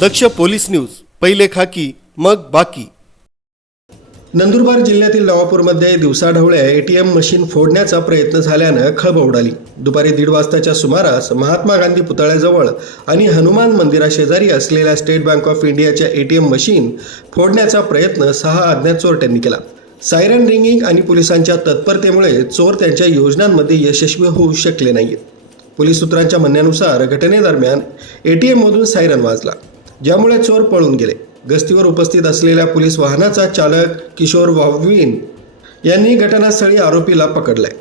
दक्ष police news पहिले खाकी मग बाकी. नंदुरबार जिल्ह्यातील नवापूरमध्ये दिवसाढवळ्या एटीएम मशीन फोडण्याचा प्रयत्न झाल्यानं खळबळ उडाली. दुपारी दीड वाजताच्या सुमारास महात्मा गांधी पुतळ्याजवळ आणि हनुमान मंदिराशेजारी असलेल्या स्टेट बँक ऑफ इंडियाच्या एटीएम मशीन फोडण्याचा प्रयत्न सहा अज्ञात चोरट्यांनी केला. सायरन रिंगिंग आणि पोलिसांच्या तत्परतेमुळे चोर त्यांच्या योजनांमध्ये यशस्वी होऊ शकले नाहीत. पोलीस सूत्रांच्या म्हणण्यानुसार घटनेदरम्यान एटीएममधून सायरन वाजला. ज्यामुळे चोर पळून गेले. गस्तीवर उपस्थित असलेल्या पोलीस वाहनाचा चालक किशोर वावीन यांनी घटनास्थळी आरोपीला पकडलाय.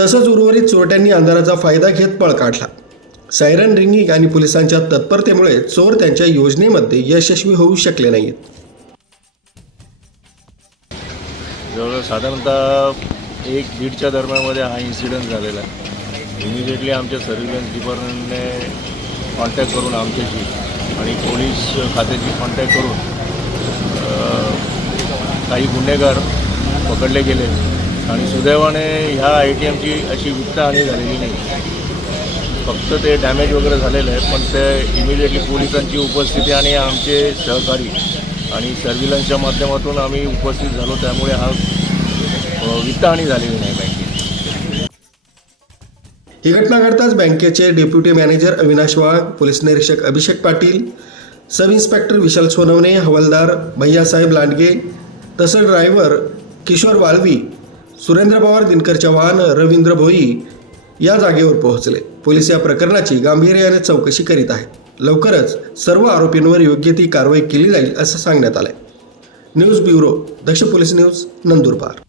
तसंच उर्वरित चोरट्यांनी अंधाराचा फायदा घेत पळ काढला. सायरन रिंगिंग आणि पोलिसांच्या तत्परतेमुळे चोर त्यांच्या योजनेमध्ये यशस्वी होऊ शकले नाहीत. जवळजवळ साधारणतः एक दीडच्या दरम्यानमध्ये हा इन्सिडेंट झालेला आहे. इमिजिएटली आमच्या सर्व्हिलन्स डिपार्टमेंटने कॉन्टॅक्ट करून आमच्याशी आणि पोलीस खात्याची कॉन्टॅक्ट करून काही गुन्हेगार पकडले गेले. आणि सुदैवाने ह्या ए टी एमची अशी वित्तहानी झालेली नाही. फक्त ते डॅमेज वगैरे झालेलं आहे पण ते इमिडिएटली पोलिसांची उपस्थिती आणि आमचे सहकारी आणि सर्व्हिलन्सच्या माध्यमातून आम्ही उपस्थित झालो त्यामुळे हा वित्तहानी झालेली नाही. बँक ही घटना घडताच बँकेचे deputy manager Avinash Wagh police निरीक्षक अभिषेक पाटील सब इन्स्पेक्टर विशाल सोनवणे हवालदार भैयासाहेब लांडगे तसंच ड्रायव्हर किशोर वालवी सुरेंद्र पवार दिनकर चव्हाण रवींद्र भोई या जागेवर पोहोचले. पोलीस या प्रकरणाची गांभीर्याने चौकशी करीत आहेत. लवकरच सर्व आरोपींवर योग्य ती कारवाई केली जाईल असं सांगण्यात आलंय. News bureau Daksh police news Nandurbar.